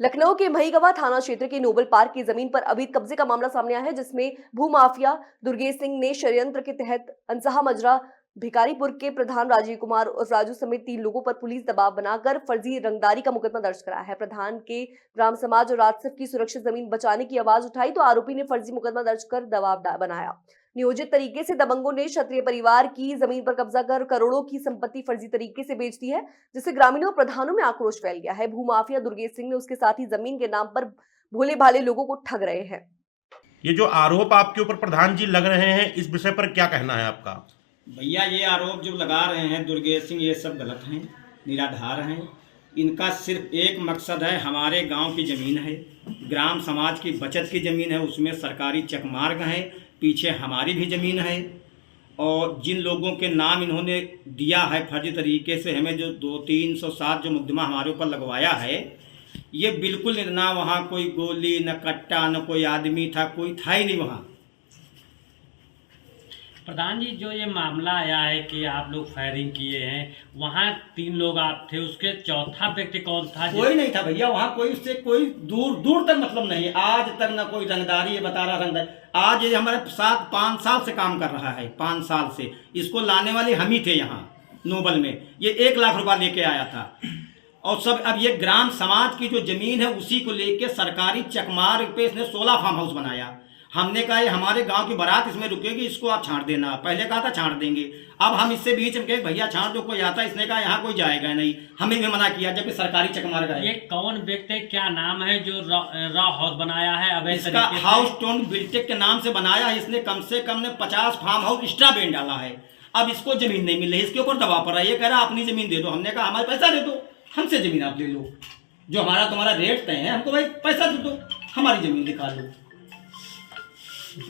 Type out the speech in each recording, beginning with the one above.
लखनऊ के महिगवा थाना क्षेत्र के नोबल पार्क की जमीन पर अवैध कब्जे का मामला सामने आया है, जिसमें भूमाफिया दुर्गेश सिंह ने षड्यंत्र के तहत अंसाहा मजरा भिखारीपुर के प्रधान राजीव कुमार और राजू समेत 3 लोगों पर पुलिस दबाव बनाकर फर्जी रंगदारी का मुकदमा दर्ज कराया है। प्रधान के ग्राम समाज और राजस्व की सुरक्षित जमीन बचाने की आवाज उठाई तो आरोपी ने फर्जी मुकदमा दर्ज कर दबाव बनाया। नियोजित तरीके से दबंगों ने क्षत्रिय परिवार की जमीन पर कब्जा कर करोड़ों की संपत्ति फर्जी तरीके से बेच दी है, जिससे ग्रामीणों और प्रधानों में आक्रोश फैल गया है। भूमाफिया दुर्गेश सिंह ने उसके साथ ही जमीन के नाम पर भोले भाले लोगों को ठग रहे हैं। ये जो आरोप आपके ऊपर प्रधान जी लग रहे हैं, इस विषय पर क्या कहना है आपका? भैया ये आरोप जो लगा रहे हैं दुर्गेश सिंह, ये सब गलत हैं, निराधार हैं। इनका सिर्फ एक मकसद है, हमारे गांव की ज़मीन है, ग्राम समाज की बचत की ज़मीन है, उसमें सरकारी चकमार्ग है, पीछे हमारी भी ज़मीन है। और जिन लोगों के नाम इन्होंने दिया है फर्जी तरीके से, हमें जो 307 जो मुकदमा हमारे ऊपर लगवाया है, ये बिल्कुल ना वहाँ कोई गोली न कट्टा न कोई आदमी था, कोई था ही नहीं वहाँ। प्रधान जी, जो ये मामला आया है कि आप लोग फायरिंग किए हैं, वहाँ 3 लोग आप थे, उसके चौथा व्यक्ति कौन था? कोई नहीं था भैया वहाँ, कोई उससे कोई दूर दूर तक मतलब नहीं। आज तक ना कोई रंगदारी, ये बता रहा रंगदारी। आज ये हमारे साथ 5 साल से काम कर रहा है, 5 साल से। इसको लाने वाले हम ही थे यहाँ नोबल में। ये 1 लाख रुपया लेके आया था और सब। अब ये ग्राम समाज की जो जमीन है उसी को लेके सरकारी चकमार्ग पे इसने 16 फार्म हाउस बनाया। हमने कहा ये हमारे गांव की बारात इसमें रुकेगी, इसको आप छांट देना। पहले कहा था छांट देंगे, अब हम इससे बीच में कहे भैया छांट दो, कोई आता। इसने कहा यहाँ कोई जाएगा नहीं, हमें भी मना किया, जबकि सरकारी चकमार्ग है। ये कौन व्यक्ति, क्या नाम है जो रॉ हाउस बनाया है अवैध इसका हाउस टोन बिल्टेक के नाम से बनाया है इसने। कम से कम ने 50 फार्म हाउस एक्स्ट्रा बेन डाला है। अब इसको जमीन नहीं मिल रही, इसके ऊपर दबाव पड़ रहा है। ये कह रहा अपनी जमीन दे दो। हमने कहा हमारे पैसा दे दो, हमसे जमीन आप ले लो, जो हमारा तुम्हारा रेट तय है, हमको भाई पैसा दे दो, हमारी जमीन दिखा दो।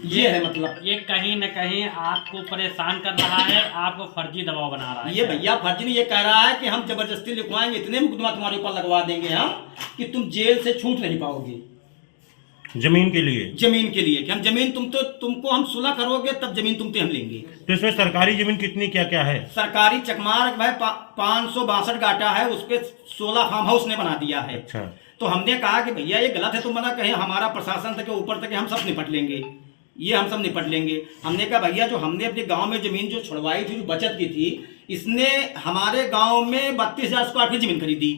ये है मतलब, ये कहीं न कहीं आपको परेशान कर रहा है, आपको फर्जी दबाव बना रहा है। ये भैया फर्जी नहीं, ये कह रहा है कि हम जबरदस्ती लिखवाएंगे, इतने मुकदमा तुम्हारे ऊपर लगवा देंगे हम कि तुम जेल से छूट नहीं पाओगे। जमीन के लिए? जमीन के लिए कि हम जमीन तुमको हम सुलह करोगे तब जमीन तुमसे हम लेंगे। तो इसमें सरकारी जमीन कितनी क्या क्या है? सरकारी चकमार्ग भाई 562 गाटा है, उस पे 16 फार्म हाउस ने बना दिया है। अच्छा। तो हमने कहा कि भैया ये गलत है, तुम मना कहें, हमारा प्रशासन तक ऊपर तक हम सब निपट लेंगे, ये हम सब निपट लेंगे। हमने कहा भैया जो हमने अपने गांव में जमीन जो छुड़वाई थी, जो बचत की थी, इसने हमारे गांव में 32,000 स्क्वायर फीट जमीन खरीदी।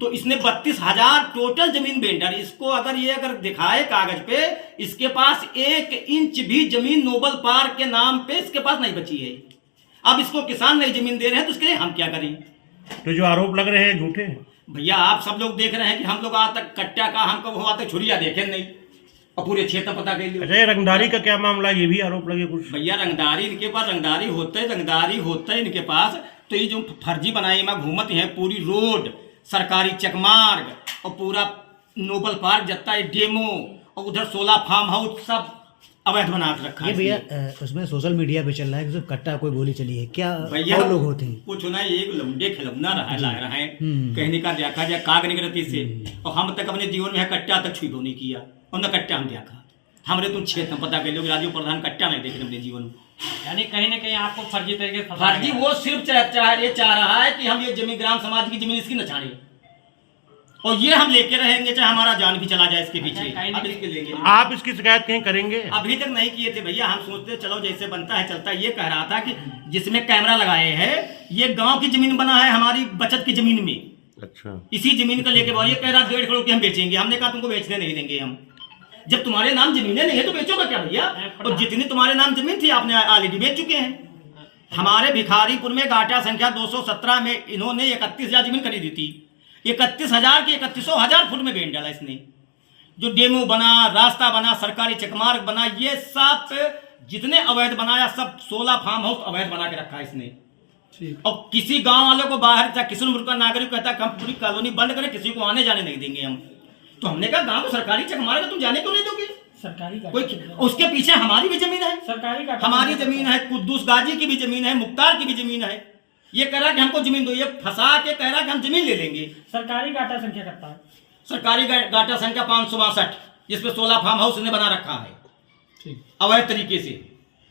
तो इसने 32,000 टोटल जमीन बेंडर। इसको अगर दिखाए कागज पे, इसके पास 1 इंच भी जमीन नोबल पार्क के नाम पे इसके पास नहीं बची है। अब इसको किसान नहीं जमीन दे रहे हैं, तो इसके लिए हम क्या करें? तो जो आरोप लग रहे हैं झूठे भैया, आप सब लोग देख रहे हैं कि हम लोग आज तक कट्टा का, हमको वो आज तक छुरिया देखे नहीं और पूरे क्षेत्र पता कर लिया। अच्छा, ये रंगदारी का क्या मामला, ये भी आरोप लगे कुछ? भैया रंगदारी इनके पास, रंगदारी होता है इनके पास। तो ये जो फर्जी बनाई में घूमत है, पूरी रोड, सरकारी चकमार्ग और पूरा नोबल पार्क जत्ता है डेमो, और उधर 16 फार्म हाउस सब अवैध बना रखा है। भैया उसमें सोशल मीडिया पे चल रहा है कि कट्टा कोई गोली चली है, क्या भैया लोग होते हैं? कुछ ना, एक लंबे खिलौना लग रहा है, कहने का देखा जाए काग निगरती से। और हम तक अपने जीवन में कट्टा तक छुई नहीं किया, और न कट्टा हम देखा। हमरे तुम क्षेत्र पता कर लो, राजीव प्रधान कट्टा नहीं देखे अपने जीवन में। यानी कहीं न कहीं आपको फर्जी तरीके से फर्जी वो सिर्फ ये चाह रहा है कि हम ये जमीन, ग्राम समाज की जमीन इसकी न छाड़े, और ये हम लेके रहेंगे चाहे हमारा जान भी चला जाए इसके पीछे। अब इसके लेंगे। आप इसकी शिकायत कहीं करेंगे? अभी तक नहीं किए थे भैया, हम सोचते चलो जैसे बनता है चलता है। ये कह रहा था कि जिसमें कैमरा लगाए हैं, ये गांव की जमीन बना है, हमारी बचत की जमीन में। अच्छा। इसी जमीन को लेके ये कह रहा 1.5 करोड़ की हम बेचेंगे। हमने कहा तुमको बेचने नहीं देंगे हम, जब तुम्हारे नाम जमीनें नहीं है तो बेचोगा क्या भैया? और जितनी तुम्हारे नाम जमीन थी आपने ऑलरेडी बेच चुके हैं। हमारे भिखारीपुर में गाटा संख्या 217 में इन्होंने 31,000 जमीन खरीदी थी। 31,000 की 31,000 फुट में बेच डाला इसने। जो डेमो बना, रास्ता बना, सरकारी चकमार्ग बना, ये सब जितने अवैध बनाया, सब 16 फार्म हाउस अवैध बना के रखा इसने। और किसी गांव वालों को बाहर, चाहे किशनपुर का नागरिक कहता है हम पूरी कॉलोनी बंद करें, किसी को आने जाने नहीं देंगे हम। तो हमने कहा गांव सरकारी चकमार्ग तुम जाने क्यों नहीं दोगे? सरकारी कोई, उसके पीछे हमारी भी जमीन है, सरकारी हमारी जमीन है, कुद्दूस गाजी की भी जमीन है, मुख्तार की भी जमीन है। ये कह रहा कि हमको जमीन दो, ये फंसा के कह रहा कि हम जमीन ले लेंगे। सरकारी गाटा संख्या करता है, सरकारी गाटा संख्या 562, जिसपे 16 फार्म हाउस ने बना रखा है अवैध तरीके से।